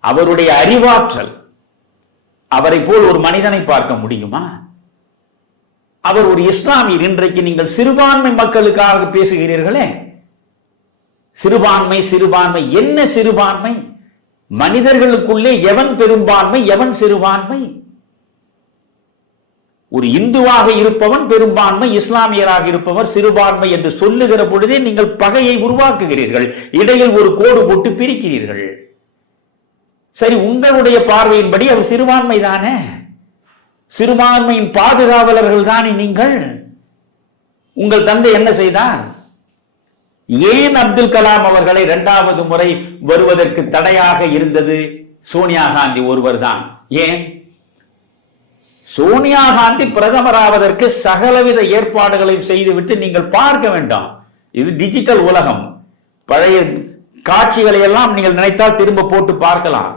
அவருடைய அறிவாற்றல் அவரை போல் ஒரு மனிதனை பார்க்க முடியுமா? அவர் ஒரு இஸ்லாமியர் இன்றைக்கு நீங்கள் சிறுபான்மை மக்களுக்காக பேசுகிறீர்களே. சிறுபான்மை சிறுபான்மை என்ன சிறுபான்மை? மனிதர்களுக்குள்ளே எவன் பெரும்பான்மை? எவன் சிறுபான்மை? ஒரு இந்துவாக இருப்பவன் பெரும்பான்மை இஸ்லாமியராக இருப்பவர் சிறுபான்மை என்று சொல்லுகிற பொழுதே நீங்கள் பகையை உருவாக்குகிறீர்கள். இடையில் ஒரு கோடு போட்டு பிரிக்கிறீர்கள். சரி உங்களுடைய பார்வையின்படி அவர் சிறுபான்மை தானே? சிறுபான்மையின் பாதுகாவலர்கள் தானே நீங்கள்? உங்கள் தந்தை என்ன செய்தார்? ஏன் அப்துல் கலாம் அவர்களை இரண்டாவது முறை வருவதற்கு தடையாக இருந்தது? சோனியா காந்தி ஒருவர் தான். ஏன்? சோனியா காந்தி பிரதமராவதற்கு சகலவித ஏற்பாடுகளையும் செய்துவிட்டு நீங்கள் பார்க்க வேண்டாம். இது டிஜிட்டல் உலகம். பழைய காட்சிகளை எல்லாம் நீங்கள் நினைத்தால் திரும்ப போட்டு பார்க்கலாம்.